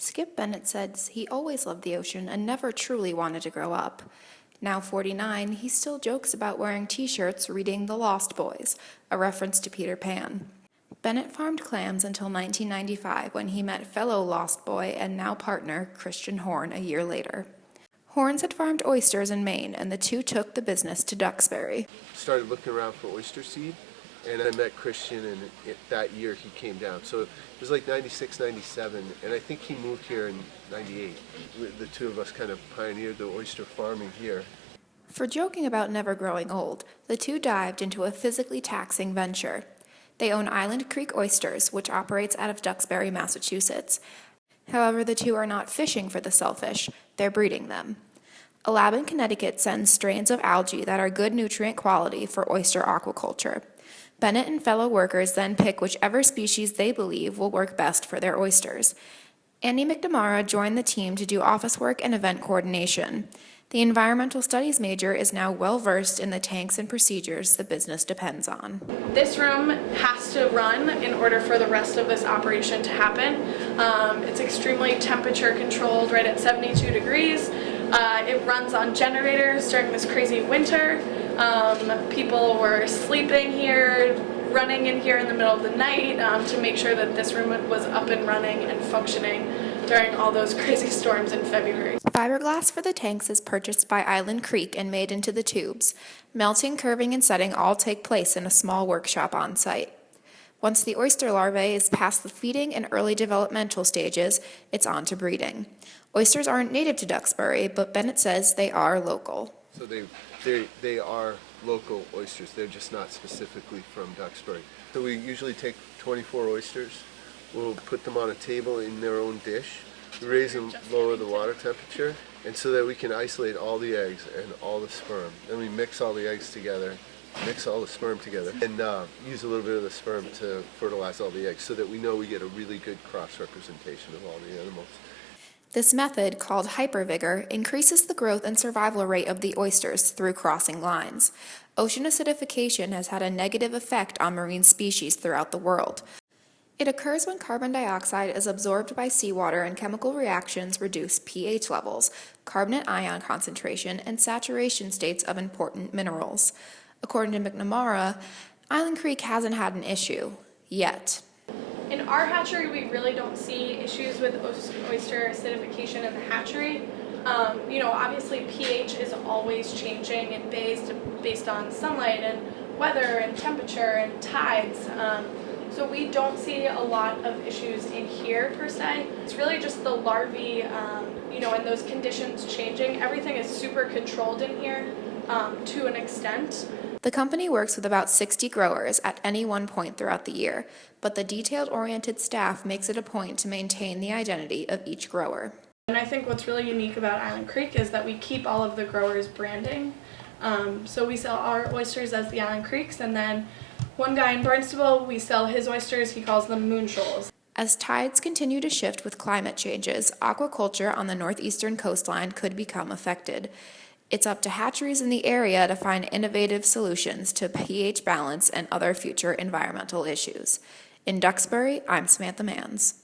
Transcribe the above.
Skip Bennett says he always loved the ocean and never truly wanted to grow up. Now 49, he still jokes about wearing t-shirts reading The Lost Boys, a reference to Peter Pan. Bennett farmed clams until 1995 when he met fellow Lost Boy and now partner Christian Horn a year later. Horns had farmed oysters in Maine, and the two took the business to Duxbury. Started looking around for oyster seed, and I met Christian, and that year he came down. So it was like 96, 97, and I think he moved here in 98. The two of us kind of pioneered the oyster farming here. For joking about never growing old, the two dived into a physically taxing venture. They own Island Creek Oysters, which operates out of Duxbury, Massachusetts. However, the two are not fishing for the shellfish, they're breeding them. A lab in Connecticut sends strains of algae that are good nutrient quality for oyster aquaculture. Bennett and fellow workers then pick whichever species they believe will work best for their oysters. Andy McNamara joined the team to do office work and event coordination. The environmental studies major is now well-versed in the tanks and procedures the business depends on. This room has to run in order for the rest of this operation to happen. It's extremely temperature controlled, right at 72 degrees. It runs on generators during this crazy winter. People were sleeping here, running in here in the middle of the night to make sure that this room was up and running and functioning during all those crazy storms in February. Fiberglass for the tanks is purchased by Island Creek and made into the tubes. Melting, curving, and setting all take place in a small workshop on site. Once the oyster larvae is past the feeding and early developmental stages, it's on to breeding. Oysters aren't native to Duxbury, but Bennett says they are local. So they are local oysters. They're just not specifically from Duxbury. So we usually take 24 oysters. We'll put them on a table in their own dish. We raise them, lower the water temperature, and so that we can isolate all the eggs and all the sperm. Then we mix all the eggs together, mix all the sperm together, and use a little bit of the sperm to fertilize all the eggs so that we know we get a really good cross-representation of all the animals. This method, called hypervigor, increases the growth and survival rate of the oysters through crossing lines. Ocean acidification has had a negative effect on marine species throughout the world. It occurs when carbon dioxide is absorbed by seawater and chemical reactions reduce pH levels, carbonate ion concentration, and saturation states of important minerals. According to McNamara, Island Creek hasn't had an issue, yet. In our hatchery, we really don't see issues with oyster acidification in the hatchery. Obviously pH is always changing and based on sunlight and weather and temperature and tides. So we don't see a lot of issues in here per se. It's really just the larvae, and those conditions changing. Everything is super controlled in here to an extent. The company works with about 60 growers at any one point throughout the year, but the detailed-oriented staff makes it a point to maintain the identity of each grower. And I think what's really unique about Island Creek is that we keep all of the growers' branding. So we sell our oysters as the Island Creeks, and then one guy in Barnstable, we sell his oysters, he calls them moon shoals. As tides continue to shift with climate changes, aquaculture on the northeastern coastline could become affected. It's up to hatcheries in the area to find innovative solutions to pH balance and other future environmental issues. In Duxbury, I'm Samantha Manns.